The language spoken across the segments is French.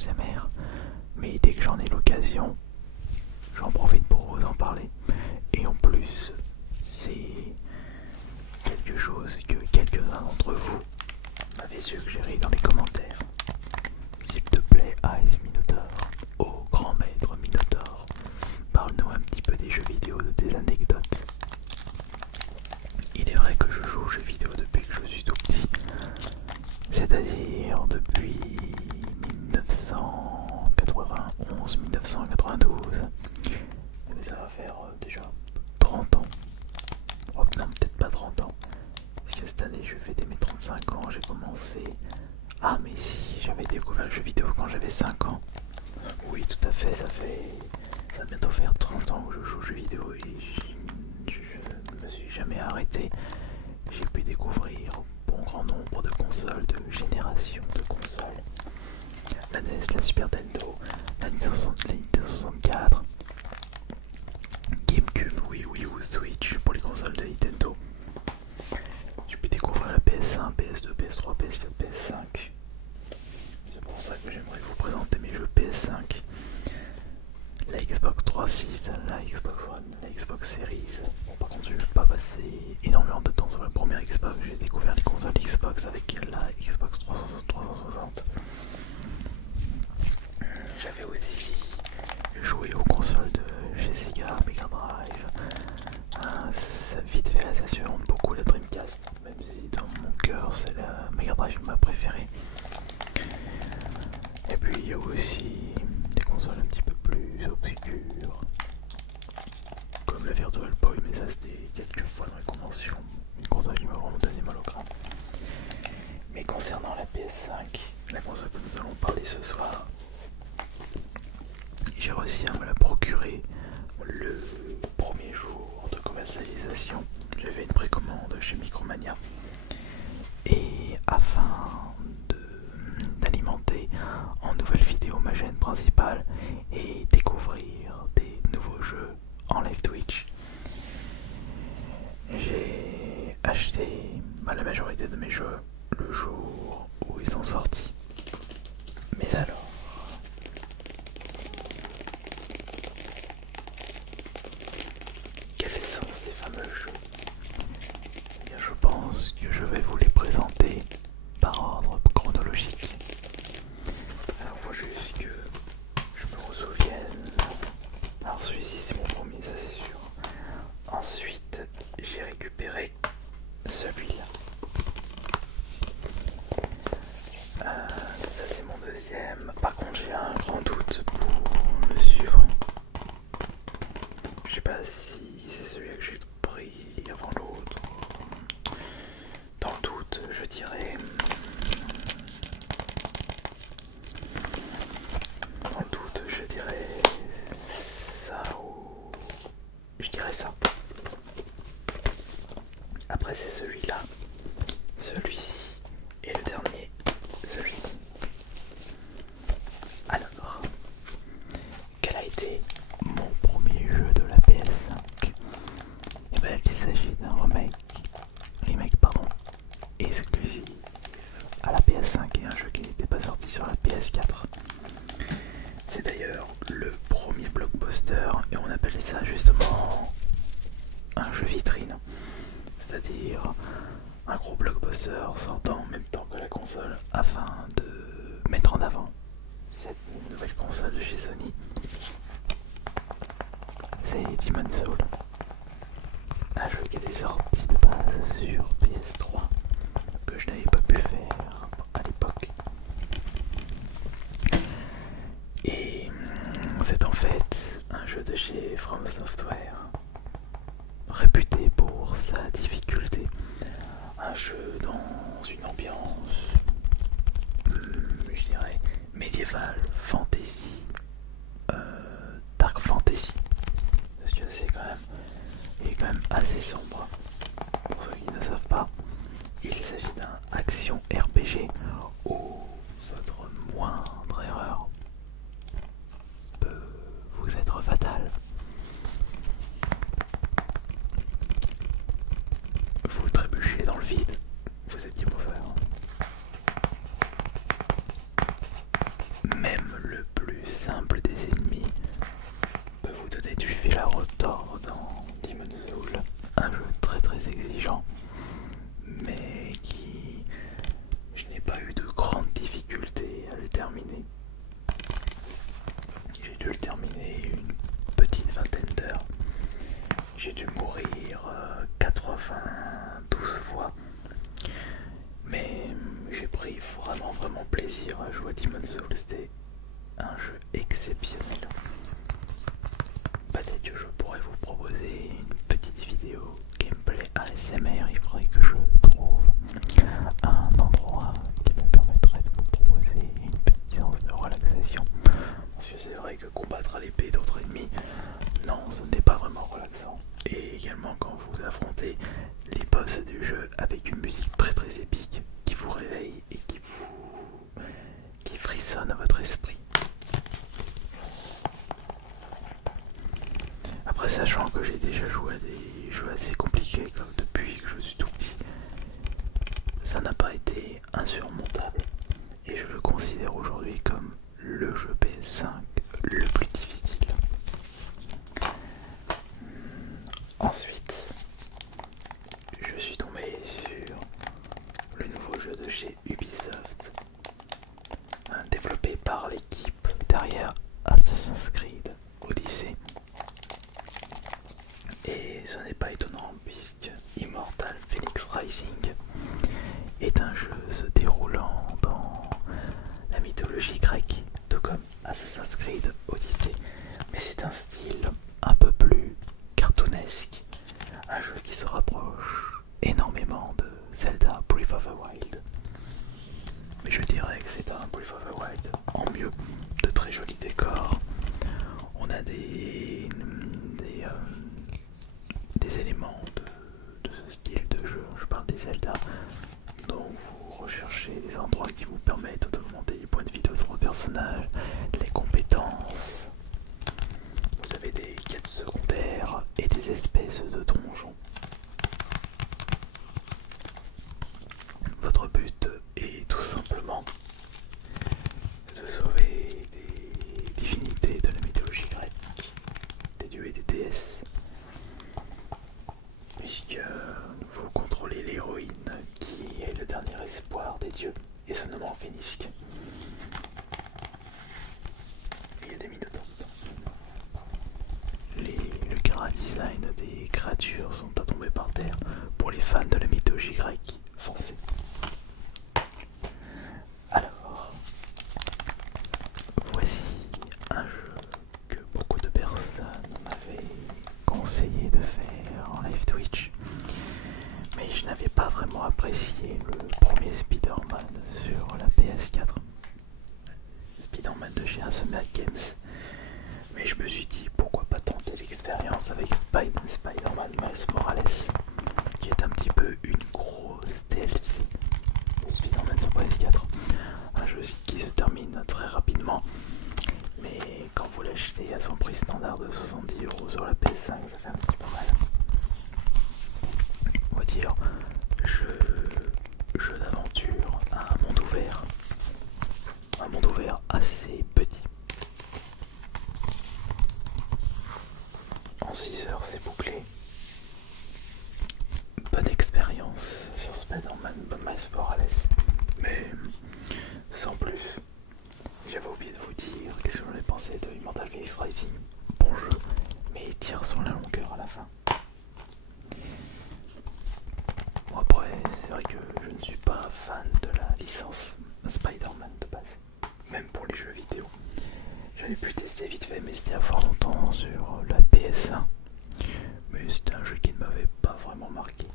ASMR, mais dès que j'en ai l'occasion, j'en profite pour vous en parler. Et en plus, c'est quelque chose que quelques-uns d'entre vous m'avaient suggéré dans les commentaires. S'il te plaît, AS Minotaur, ô grand maître Minotaur, parle-nous un petit peu des jeux vidéo, de tes anecdotes. Il est vrai que je joue aux jeux vidéo depuis que je suis tout petit, c'est-à-dire depuis 1991-1992. Mais ça va faire déjà 30 ans. Oh non, peut-être pas 30 ans. Parce que cette année je vais fêter mes 35 ans, j'ai commencé... Ah mais si, j'avais découvert le jeu vidéo quand j'avais 5 ans. Oui, tout à fait, ça va bientôt faire 30 ans que je joue aux jeux vidéo et je ne me suis jamais arrêté. J'ai pu découvrir bon grand nombre de consoles, de générations de consoles. La NES, la Super Nintendo, la Nintendo 64, GameCube, Wii U ou Switch pour les consoles de Nintendo. J'ai pu découvrir la PS1, PS2, PS3, PS4, PS5. C'est pour ça que j'aimerais vous présenter mes jeux PS5. La Xbox 360, la Xbox One, la Xbox Series. Bon, par contre, je vais pas passer énormément de temps sur la première Xbox. J'ai découvert les consoles Xbox avec la Xbox 360. J'avais aussi joué aux consoles de chez Sega, Mega Drive. Ça vite fait la sensation de beaucoup la Dreamcast, même si dans mon cœur c'est la Mega Drive ma préférée. Et puis il y a aussi des consoles un petit peu plus obscures, comme la Virtual Boy, mais ça c'était quelques fois dans les conventions. Une console qui m'a vraiment donné mal au crâne. Mais concernant la PS5, la console que nous allons parler ce soir, j'ai réussi à me la procurer le premier jour de commercialisation. J'ai fait une précommande chez Micromania. Et afin d'alimenter en nouvelles vidéos ma chaîne principale et découvrir des nouveaux jeux en live Twitch, j'ai acheté la majorité de mes jeux le jour où ils sont sortis. Mais alors, quels sont ces fameux jeux? Eh bien, je pense que je vais vous les présenter par ordre chronologique. Alors, faut juste que je me souvienne. Alors, celui-ci, c'est mon premier, ça c'est sûr. Ensuite, j'ai récupéré celui-là. Ça, c'est mon deuxième. Par contre, j'ai un grand doute pour le suivant. Je sais pas si c'est celui que j'ai pris avant l'autre. Dans le doute, je dirais... Dans le doute, je dirais... ça ou... Je dirais ça. Après, c'est celui-là, celui-ci et le dernier, celui-ci. Alors, quel a été mon premier jeu de la PS5? Eh bien, il s'agit d'un remake pardon, exclusif à la PS5 et un jeu qui n'était pas sorti sur la PS4. C'est d'ailleurs le premier blockbuster et on appelle ça justement un jeu vitrine. C'est-à-dire un gros blockbuster sortant en même temps que la console afin de mettre en avant cette nouvelle console de chez Sony. C'est Demon's Souls, un jeu qui était sorti de base sur PS3 que je n'avais pas pu faire à l'époque. Et c'est en fait un jeu de chez From Software, réputé pour sa difficulté. Un jeu dans une ambiance, je dirais, médiévale, fantasy, dark fantasy. Parce que il est quand même assez sombre. Pour ceux qui ne savent pas, il s'agit d'un action RPG où votre moindre erreur peut vous être fatale. Vous trébuchez dans le vide, vous êtes game over. Même vraiment plaisir à jouer à Demon's Souls, c'était un jeu exceptionnel. Peut-être que je pourrais vous proposer une petite vidéo gameplay ASMR, il faudrait que je trouve un endroit qui me permettrait de vous proposer une petite séance de relaxation. Parce que c'est vrai que combattre à l'épée d'autres ennemis, non, ce n'est pas vraiment relaxant. Et également quand vous affrontez les boss du jeu avec une musique très très épique qui vous réveille et qui frissonne à votre esprit. Après, sachant que j'ai déjà joué à des jeux assez compliqués comme depuis que je suis tout petit, ça n'a pas été insurmontable et je le considère aujourd'hui comme le jeu PS5 le plus difficile. Ensuite, je suis tombé sur le nouveau jeu de chez Ubisoft, développé par l'équipe derrière Assassin's Creed Odyssey. Et ce n'est pas étonnant puisque Immortal Phoenix Rising est un jeu se déroulant dans la mythologie grecque, tout comme Assassin's Creed Odyssey, mais c'est un style un peu plus cartoonesque, un jeu qui se rapproche énormément de Zelda Breath of the Wild. Mais je dirais que c'est un Breath of the Wild en mieux, de très jolis décors. On a des éléments de ce style de jeu. Je parle des Zelda, donc vous recherchez des endroits qui vous permettent d'augmenter les points de vie de votre personnage, les compétences. Vous avez des quêtes secondaires et des espèces de donjons. Votre but est tout simplement de sauver des divinités de la mythologie grecque, des dieux et des déesses, puisque vous contrôlez l'héroïne qui est le dernier espoir des dieux et se nomme Phénisque. Et il y a des minotaures. Le chara-design des créatures sont à tomber par terre pour les fans de la mythologie grecque. Foncez. Alors, voici un jeu que beaucoup de personnes m'avaient conseillé de faire en live Twitch, mais je n'avais pas vraiment apprécié le premier Spider-Man sur la PS4, Spider-Man de chez Insomniac Games, mais je me suis dit pourquoi pas tenter l'expérience avec Spider-Man Miles Morales, qui est un petit peu une grosse DLC de Spider-Man sur PS4, un jeu qui se termine très rapidement, mais quand vous l'achetez à son prix standard de 70€ sur la PS5, ça fait un petit peu mal. On va dire jeu d'aventure à un monde ouvert assez petit. En 6 heures c'est bouclé. Bonne expérience sur Spider-Man Miles Morales, mais sans plus. J'avais oublié de vous dire qu'est-ce que j'en ai pensé de Immortal Phoenix Rising. Bon jeu, mais il tire sur la longueur à la fin. Bon après, c'est vrai que je ne suis pas fan de la licence Spider-Man de base, même pour les jeux vidéo. J'avais pu tester vite fait, mais c'était il y a fort longtemps sur la PS1. Mais c'était un jeu qui ne m'avait pas vraiment marqué.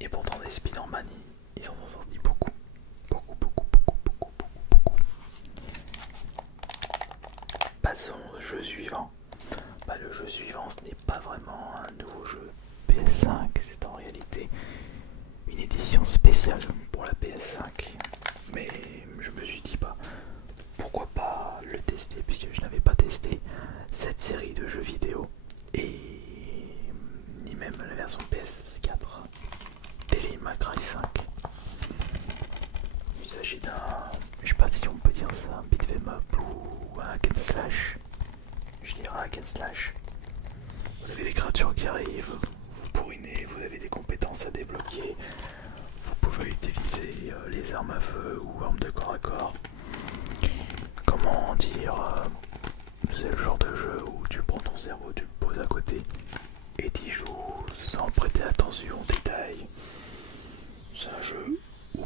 Et pourtant des Spider-Man, ils en ont sorti beaucoup. Beaucoup. Passons au jeu suivant. Bah, le jeu suivant, ce n'est pas vraiment un nouveau jeu PS5, c'est en réalité une édition spéciale pour la PS5. Mais je me suis dit, bah, pourquoi pas le tester, puisque je n'avais pas testé cette série de jeux vidéo, et ni même la version PS4 Devil May Cry 5. Il s'agit d'un, je sais pas si on peut dire ça, un beat'em up ou un hack and slash. Je dirais hack and slash. Vous avez des créatures qui arrivent, vous pourrinez, vous avez des compétences à débloquer, vous pouvez utiliser les armes à feu ou armes de corps à corps. Comment dire, c'est le genre de jeu où tu prends ton cerveau, tu le poses à côté et tu joues sans prêter attention aux détails. C'est un jeu où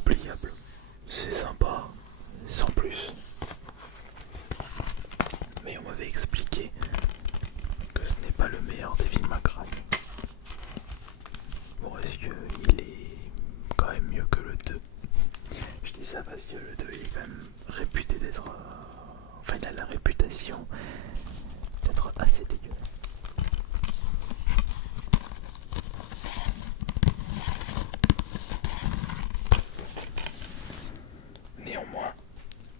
ça parce que le 2 il est quand même réputé d'être... Enfin il a la réputation d'être assez dégueu. Néanmoins,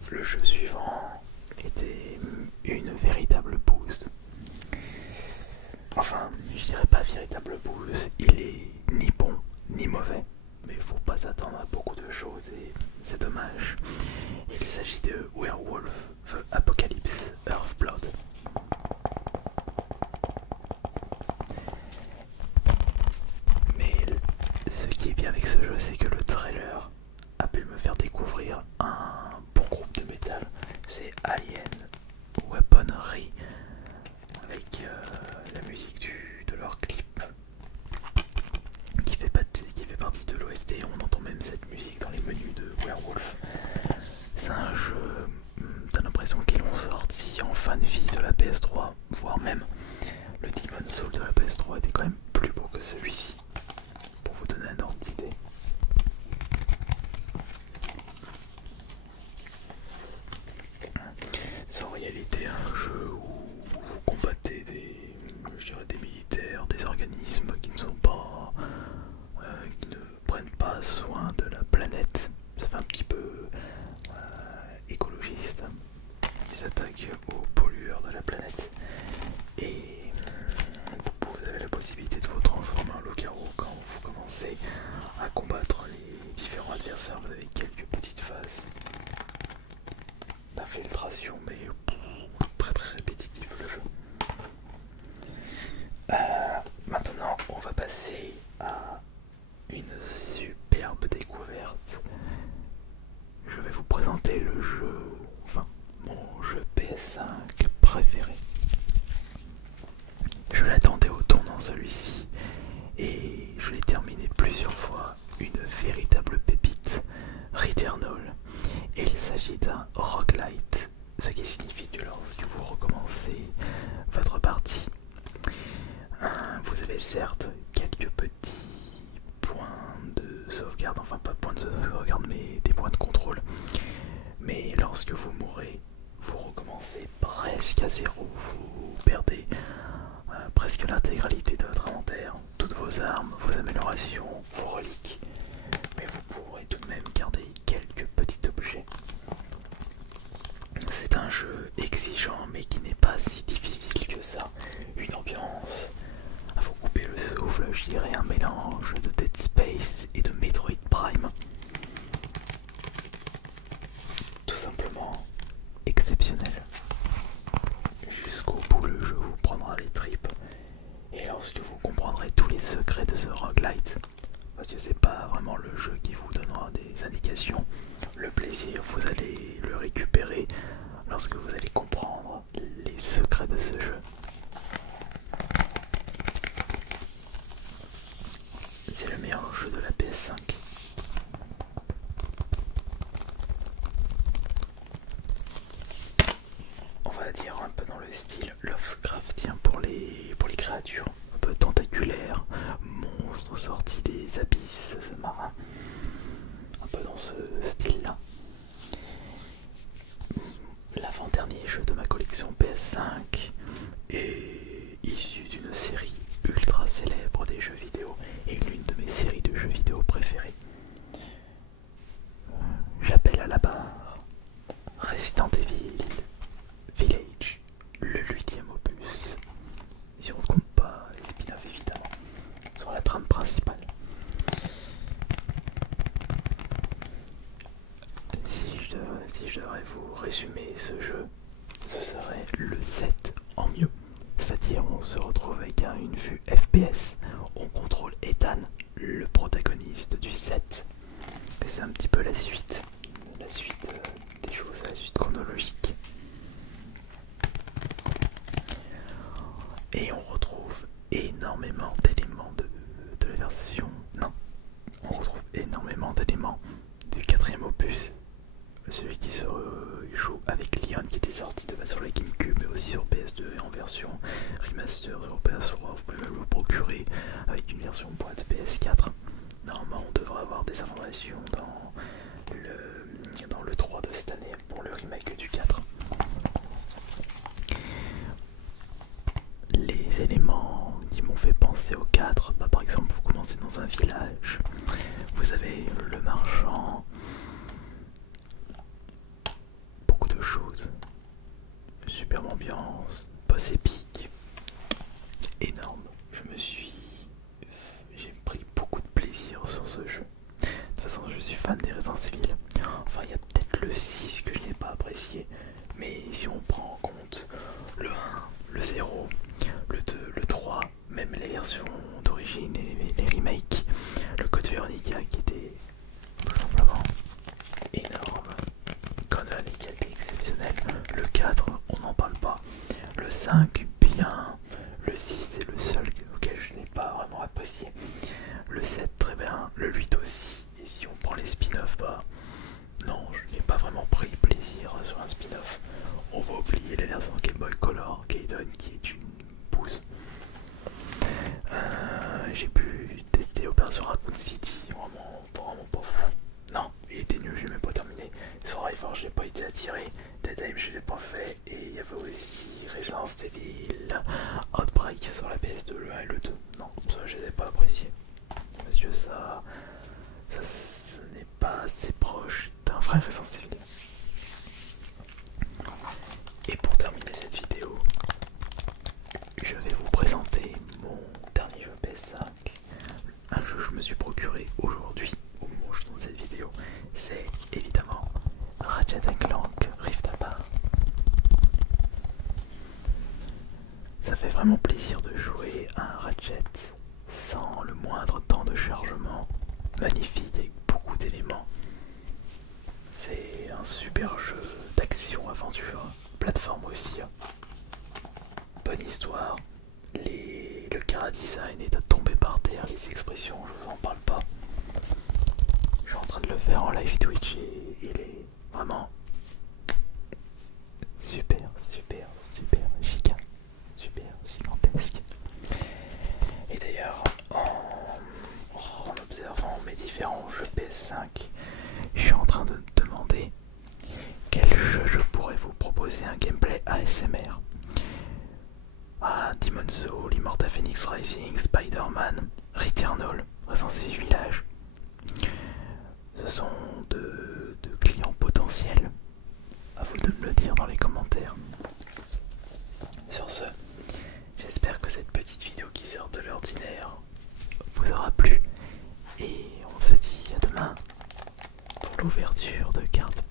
le jeu suivant était une véritable bouse. Enfin, je dirais pas véritable bouse, il est ni bon ni mauvais, mais il faut pas s'attendre à beaucoup de choses et c'est dommage. Il s'agit de Werewolf the Apocalypse Earthblood. Mais ce qui est bien avec ce jeu, c'est que le trailer a pu me faire découvrir un bon groupe de métal. C'est Alien Weaponry avec la musique de leur clip qui fait partie de l'OST. On entend même cette musique dans les menus de Werewolf. C'est un jeu, t'as l'impression qu'ils l'ont sorti en fin de vie de la PS3, voire même le Demon's Souls de la PS3 était quand même plus beau que celui-ci, pour vous donner un ordre d'idée. C'est en réalité un jeu où vous combattez des militaires, des organismes qui ne sont pas, qui ne prennent pas soin de la planète. Ça fait un petit peu écologiste, qui s'attaquent aux pollueurs de la planète. Et vous avez la possibilité de vous transformer en loup-garou quand vous commencez à combattre les différents adversaires. Vous avez quelques petites phases d'infiltration, mais très très répétitif le jeu. Maintenant, on va passer à une superbe découverte. Je vais vous présenter le jeu, enfin mon jeu PS5 préféré. Je l'attendais au tournant celui-ci et je l'ai terminé plusieurs fois. Une véritable pépite, Returnal. Et il s'agit d'un roguelite, ce qui signifie que lorsque vous recommencez votre partie, vous avez certes quelques petits points de sauvegarde, enfin pas points de sauvegarde mais des points de contrôle, mais lorsque vous mourrez, vous recommencez presque à zéro, vous perdez presque l'intégralité de votre inventaire, toutes vos armes, vos améliorations, vos reliques, mais vous pourrez tout de même garder quelques petits objets. C'est un jeu exigeant mais qui n'est pas si difficile que ça. Une ambiance à vous couper le souffle, je dirais un mélange de Dead Space et de Metroid Prime. Tout simplement exceptionnel. Jusqu'au bout le jeu vous prendra les tripes. Et lorsque vous comprendrez tous les secrets de ce roguelite, parce que c'est pas vraiment le jeu qui vous donnera des indications, le plaisir vous allez le récupérer lorsque vous allez comprendre les secrets de ce jeu. C'est le meilleur jeu de la PS5. On va dire un peu dans le style Lovecraftien pour les créatures, un peu tentaculaires, monstres sortis des abysses marins, un peu dans ce style-là. L'avant-dernier jeu de ma collection PS5 est issu d'une série ultra célèbre des jeux vidéo et l'une de mes séries de jeux vidéo préférées. J'appelle à la barre Resident Evil Village, le 8e opus, si on ne compte pas les spin-offs évidemment, sur la trame principale. Si je devrais vous résumer ce jeu, ce serait le 7 en mieux. C'est-à-dire on se retrouve avec une vue FPS, on contrôle Ethan, le protagoniste du 7. C'est un petit peu la suite des choses, la suite chronologique. Et on retrouve énormément d'éléments de la version... Non, on retrouve énormément d'éléments du 4e opus. Celui qui se joue avec Leon, qui était sorti de base sur la GameCube mais aussi sur PS2 et en version remaster sur PS3. Vous pouvez même le procurer avec une version boîte PS4. Normalement on devrait avoir des informations dans suis fan des Resident Evil. Enfin, il y a peut-être le 6 que je n'ai pas apprécié, mais si on prend en compte le 1, le 0, le 2, le 3, même les versions d'origine et les remakes, le Code Veronica qui était tout simplement énorme, Code Veronica était exceptionnel, le 4 on n'en parle pas, le 5 bien, le 6 est le seul auquel je n'ai pas vraiment apprécié, le 7 très bien, le 8 aussi, et si on prend les spin-offs, bah non, je n'ai pas vraiment pris plaisir sur un spin-off. On va oublier la version Game Boy Color, Gaiden qui est une bouse. J'ai pu tester Opération Raccoon City, vraiment pas fou. Non, il était nul, j'ai même pas terminé. Survivor, j'ai pas été attiré. Dead Aim, je l'ai pas fait. Et il y avait aussi Resident Evil, Outbreak sur la PS2, le 1 et le 2. Non, ça je les ai pas appréciés. Parce que ça ce n'est pas assez proche d'un vrai Resident Evil. Et pour terminer cette vidéo, je vais vous présenter mon dernier jeu PS5. Un jeu que je me suis procuré aujourd'hui, au moment où je tourne cette vidéo. C'est évidemment Ratchet & Clank Rift Apart. Ça fait vraiment plaisir de jouer à un Ratchet sans le moindre temps de chargement. Magnifique avec beaucoup d'éléments. C'est un super jeu d'action-aventure, plateforme aussi. Bonne histoire, le chara-design est à tomber par terre, les expressions, je vous en parle pas. Je suis en train de le faire en live Twitch et il est vraiment super gigantesque. Et d'ailleurs, en observant mes différents jeux PS5, je suis en train de me demander quel jeu je pourrais vous proposer un gameplay ASMR. Ah, Demon's Souls, Immortal Phoenix Rising, Spider-Man, Returnal, Resident Evil Village. Ce sont de clients potentiels. À vous de me le dire dans les commentaires. Sur ce, j'espère que cette petite vidéo qui sort de l'ordinaire vous aura plu. Et on se dit à demain pour l'ouverture de cartes